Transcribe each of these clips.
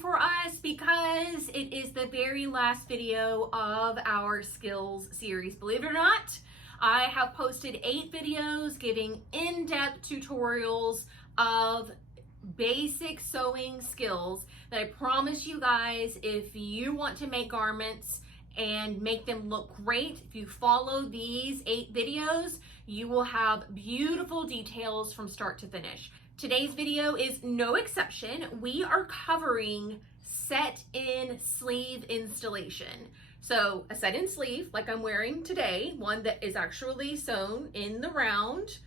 for us because it is the very last video of our skills series. Believe it or not, I have posted 8 videos giving in-depth tutorials of basic sewing skills that I promise you guys, if you want to make garments and make them look great, if you follow these 8 videos, you will have beautiful details from start to finish. Today's video is no exception. We are covering set-in sleeve installation. So a set-in sleeve, like I'm wearing today, one that is actually sewn in the round,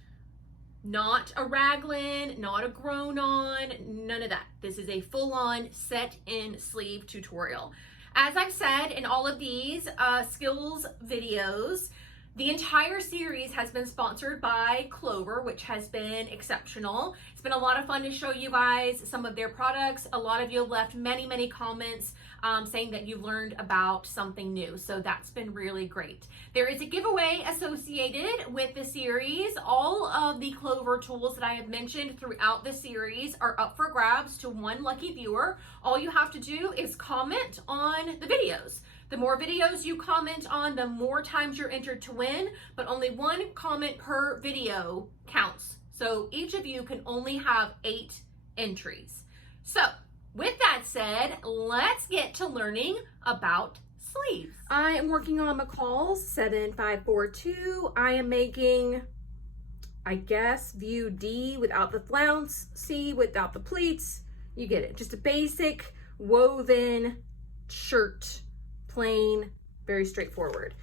not a raglan, not a grown-on, none of that. This is a full-on set-in sleeve tutorial. As I've said in all of these skills videos, the entire series has been sponsored by Clover, which has been exceptional. It's been a lot of fun to show you guys some of their products. A lot of you have left many comments saying that you learned about something new, so that's been really great. There is a giveaway associated with the series. All of the Clover tools that I have mentioned throughout the series are up for grabs to one lucky viewer. All you have to do is comment on the videos. The more videos you comment on, the more times you're entered to win, but only 1 comment per video counts. So each of you can only have 8 entries. So with that said, let's get to learning about sleeves. I am working on McCall's 7542. I am making, I guess, view D without the flounce, C without the pleats. You get it. Just a basic woven shirt. Plain, very straightforward.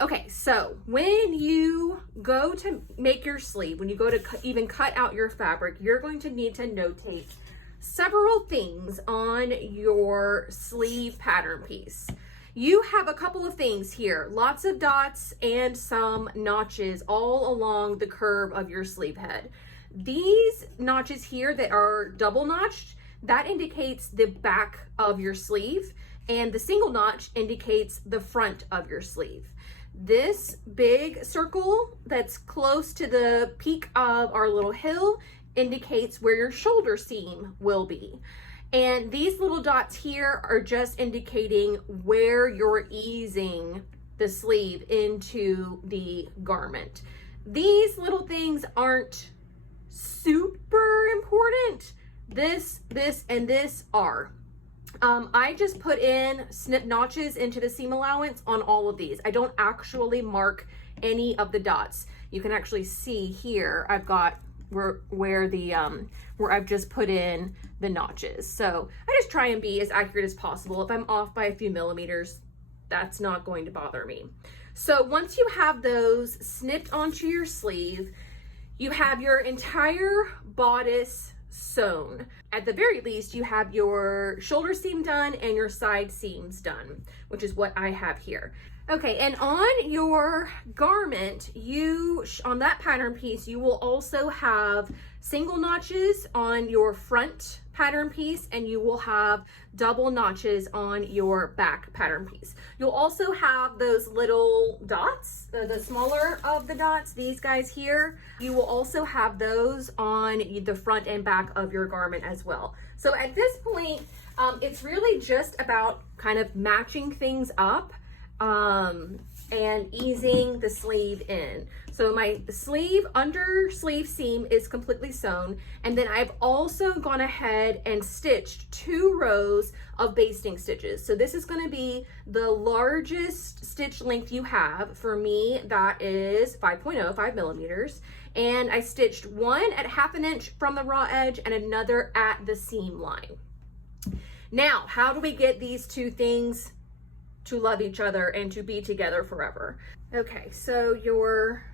Okay, so when you go to make your sleeve, when you go to even cut out your fabric, you're going to need to notate several things on your sleeve pattern piece. You have a couple of things here, lots of dots and some notches all along the curve of your sleeve head. These notches here that are double notched, that indicates the back of your sleeve. And the single notch indicates the front of your sleeve. This big circle that's close to the peak of our little hill indicates where your shoulder seam will be. And these little dots here are just indicating where you're easing the sleeve into the garment. These little things aren't super important. This, and this are. I just put in snip notches into the seam allowance on all of these. I don't actually mark any of the dots. You can actually see here, I've got where I've just put in the notches. So I just try and be as accurate as possible. If I'm off by a few millimeters, that's not going to bother me. So once you have those snipped onto your sleeve, you have your entire bodice sewn. At the very least, you have your shoulder seam done and your side seams done, which is what I have here. Okay, and on your garment, on that pattern piece, you will also have single notches on your front pattern piece, and you will have double notches on your back pattern piece. You'll also have those little dots, the smaller of the dots, these guys here. You will also have those on the front and back of your garment as well. So at this point, it's really just about kind of matching things up and easing the sleeve in. So my sleeve, under sleeve seam is completely sewn, and then I've also gone ahead and stitched 2 rows of basting stitches. So this is going to be the largest stitch length you have. For me, that is 5.0, 5 millimeters. And I stitched one at 1/2 inch from the raw edge and another at the seam line. Now, how do we get these 2 things to love each other and to be together forever? Okay, so your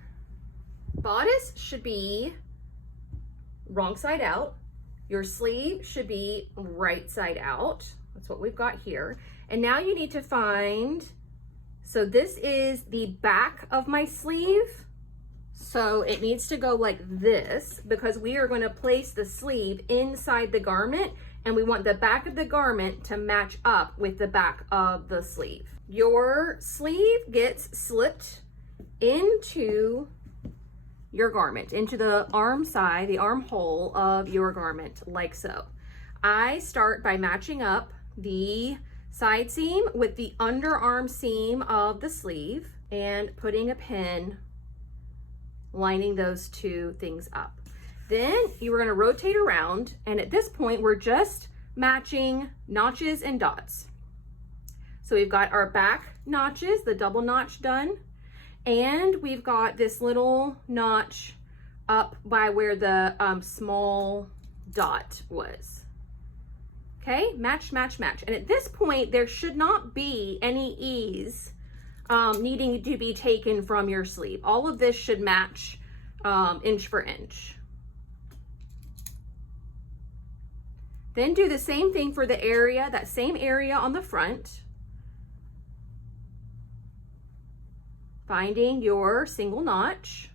bodice should be wrong side out. Your sleeve should be right side out. That's what we've got here. And now you need to find, so this is the back of my sleeve. So it needs to go like this because we are going to place the sleeve inside the garment, and we want the back of the garment to match up with the back of the sleeve. Your sleeve gets slipped into your garment, into the arm side, the armhole of your garment, like so. I start by matching up the side seam with the underarm seam of the sleeve and putting a pin lining those two things up. Then you are going to rotate around, and at this point we're just matching notches and dots. So we've got our back notches, the double notch done, and we've got this little notch up by where the small dot was. Okay, match, match, match. And at this point, there should not be any ease needing to be taken from your sleeve. All of this should match inch for inch. Then do the same thing for the area, that same area on the front. Finding your single notch.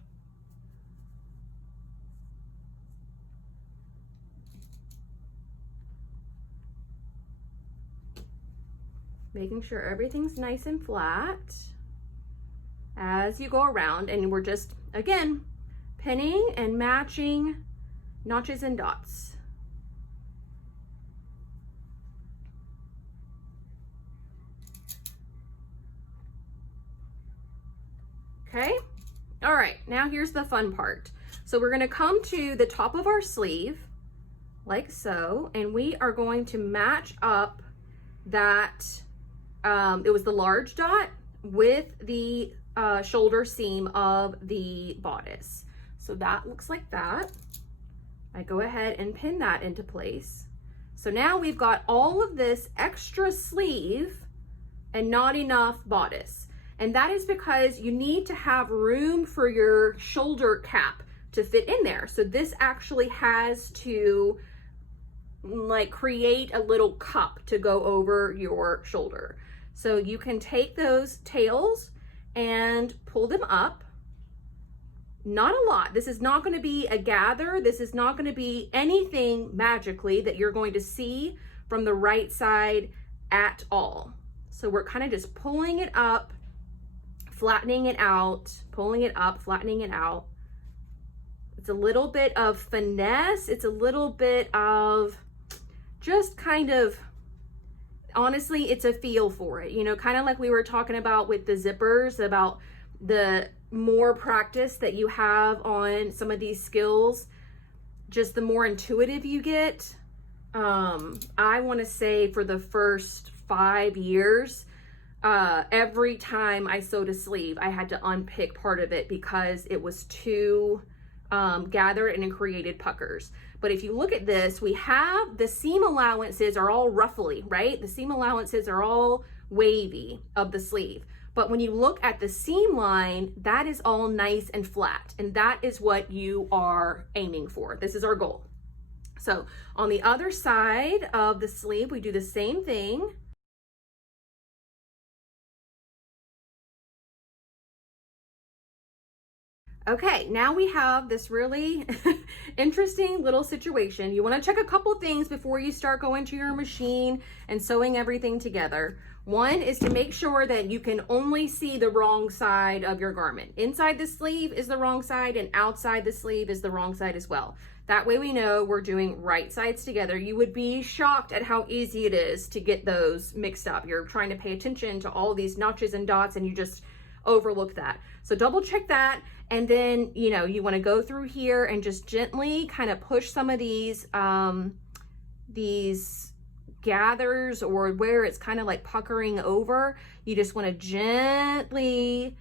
Making sure everything's nice and flat as you go around, and we're just, again, pinning and matching notches and dots. Okay, all right, now here's the fun part. So we're gonna come to the top of our sleeve, like so, and we are going to match up that, it was the large dot with the shoulder seam of the bodice. So that looks like that. I go ahead and pin that into place. So now we've got all of this extra sleeve and not enough bodice. And that is because you need to have room for your shoulder cap to fit in there. So this actually has to like create a little cup to go over your shoulder. So you can take those tails and pull them up. Not a lot. This is not going to be a gather. This is not going to be anything magically that you're going to see from the right side at all. So we're kind of just pulling it up, flattening it out, pulling it up, flattening it out. It's a little bit of finesse. It's a little bit of just kind of, honestly, it's a feel for it. You know, kind of like we were talking about with the zippers, about the more practice that you have on some of these skills, just the more intuitive you get. I want to say for the first 5 years, every time I sewed a sleeve, I had to unpick part of it because it was too gathered and it created puckers. But if you look at this, we have the seam allowances are all ruffly, right? The seam allowances are all wavy of the sleeve. But when you look at the seam line, that is all nice and flat. And that is what you are aiming for. This is our goal. So on the other side of the sleeve, we do the same thing. Okay, now we have this really interesting little situation. You want to check a couple things before you start going to your machine and sewing everything together. One is to make sure that you can only see the wrong side of your garment. Inside the sleeve is the wrong side and outside the sleeve is the wrong side as well. That way we know we're doing right sides together. You would be shocked at how easy it is to get those mixed up. You're trying to pay attention to all these notches and dots and you just overlook that. So double check that. And then, you know, you want to go through here and just gently kind of push some of these gathers or where it's kind of like puckering over. You just want to gently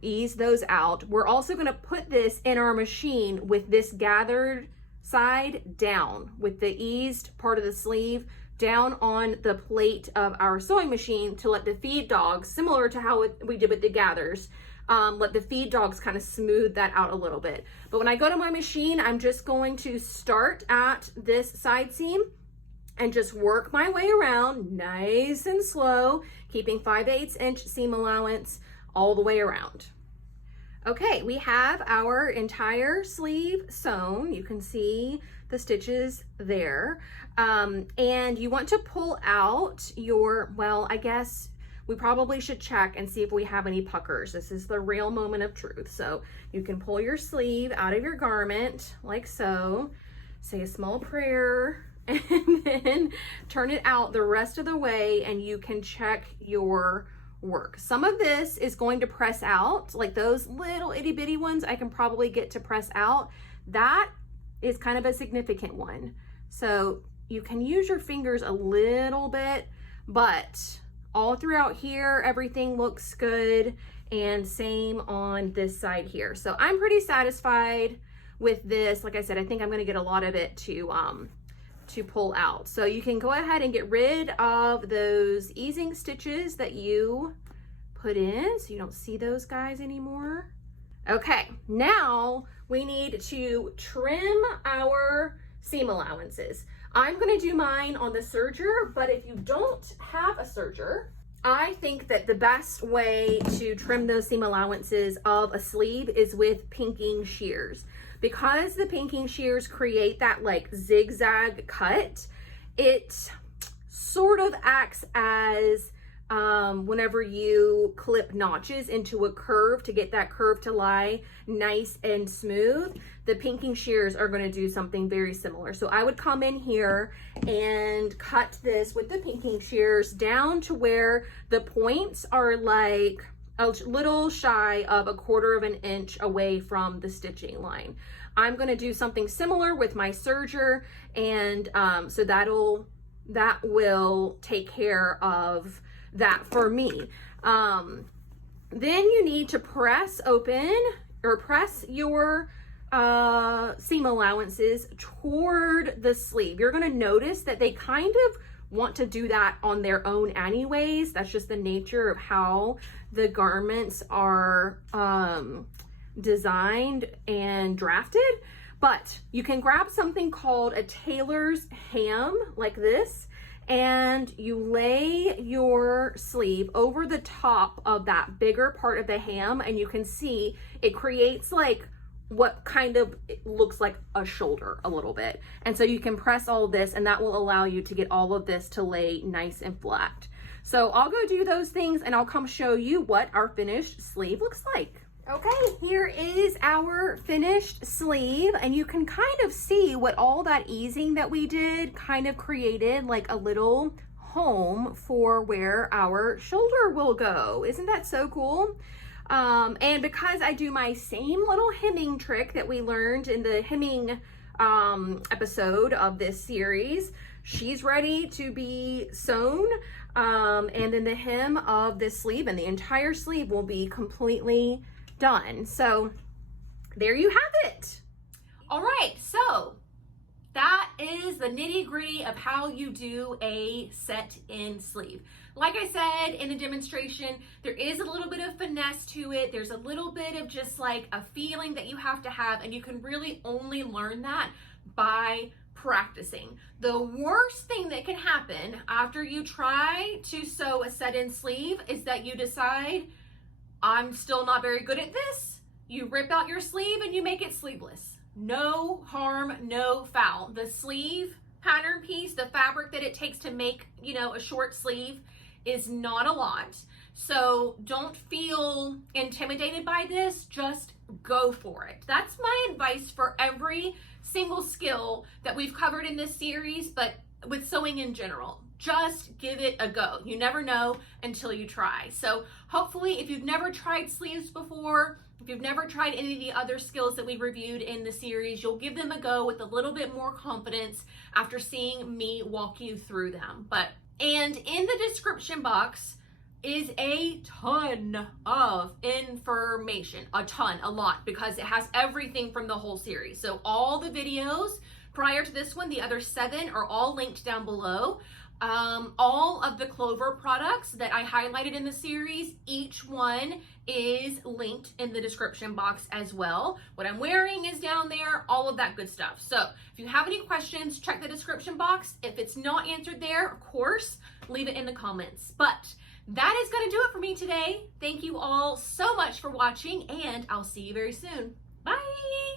ease those out. We're also going to put this in our machine with this gathered side down, with the eased part of the sleeve down on the plate of our sewing machine to let the feed dogs, similar to how we did with the gathers, let the feed dogs kind of smooth that out a little bit. But when I go to my machine, I'm just going to start at this side seam and just work my way around nice and slow, keeping 5/8 inch seam allowance all the way around. Okay, we have our entire sleeve sewn. You can see the stitches there. And you want to pull out your, well, I guess we probably should check and see if we have any puckers. This is the real moment of truth. So you can pull your sleeve out of your garment like so, say a small prayer, and then turn it out the rest of the way, and you can check your work. Some of this is going to press out, like those little itty bitty ones I can probably get to press out. That is kind of a significant one. So you can use your fingers a little bit, but all throughout here, everything looks good, and same on this side here. So I'm pretty satisfied with this. Like I said, I think I'm gonna get a lot of it to pull out. So you can go ahead and get rid of those easing stitches that you put in, so you don't see those guys anymore. Okay, now we need to trim our seam allowances. I'm gonna do mine on the serger, but if you don't have a serger, I think that the best way to trim those seam allowances of a sleeve is with pinking shears. Because the pinking shears create that like zigzag cut, it sort of acts as whenever you clip notches into a curve to get that curve to lie nice and smooth, the pinking shears are going to do something very similar. So I would come in here and cut this with the pinking shears down to where the points are like a little shy of 1/4 of an inch away from the stitching line. I'm going to do something similar with my serger, and so that will take care of that for me. Then you need to press open or press your seam allowances toward the sleeve. You're going to notice that they kind of want to do that on their own anyways. That's just the nature of how the garments are designed and drafted. But you can grab something called a tailor's ham like this, and you lay your sleeve over the top of that bigger part of the ham, and you can see it creates like what kind of looks like a shoulder a little bit. And so you can press all this, and that will allow you to get all of this to lay nice and flat. So I'll go do those things, and I'll come show you what our finished sleeve looks like. Okay, here is our finished sleeve, and you can kind of see what all that easing that we did kind of created like a little home for where our shoulder will go. Isn't that so cool? And because I do my same little hemming trick that we learned in the hemming episode of this series, she's ready to be sewn. And then the hem of this sleeve and the entire sleeve will be completely done. So there you have it. All right, so that is the nitty-gritty of how you do a set-in sleeve. Like I said in the demonstration, there is a little bit of finesse to it. There's a little bit of just like a feeling that you have to have, and you can really only learn that by practicing. The worst thing that can happen after you try to sew a set-in sleeve is that you decide, I'm still not very good at this. You rip out your sleeve and you make it sleeveless. No harm, no foul. The sleeve pattern piece, the fabric that it takes to make, you know, a short sleeve is not a lot. So don't feel intimidated by this, just go for it. That's my advice for every single skill that we've covered in this series, but with sewing in general. Just give it a go. You never know until you try. So hopefully, if you've never tried sleeves before, if you've never tried any of the other skills that we reviewed in the series, you'll give them a go with a little bit more confidence after seeing me walk you through them. And in the description box is a ton of information, a lot, because it has everything from the whole series. So all the videos prior to this one, the other 7 are all linked down below. All of the Clover products that I highlighted in the series, each one is linked in the description box as well. What I'm wearing is down there, all of that good stuff. So if you have any questions, check the description box. If it's not answered there, of course, leave it in the comments. But that is going to do it for me today. Thank you all so much for watching, and I'll see you very soon. Bye!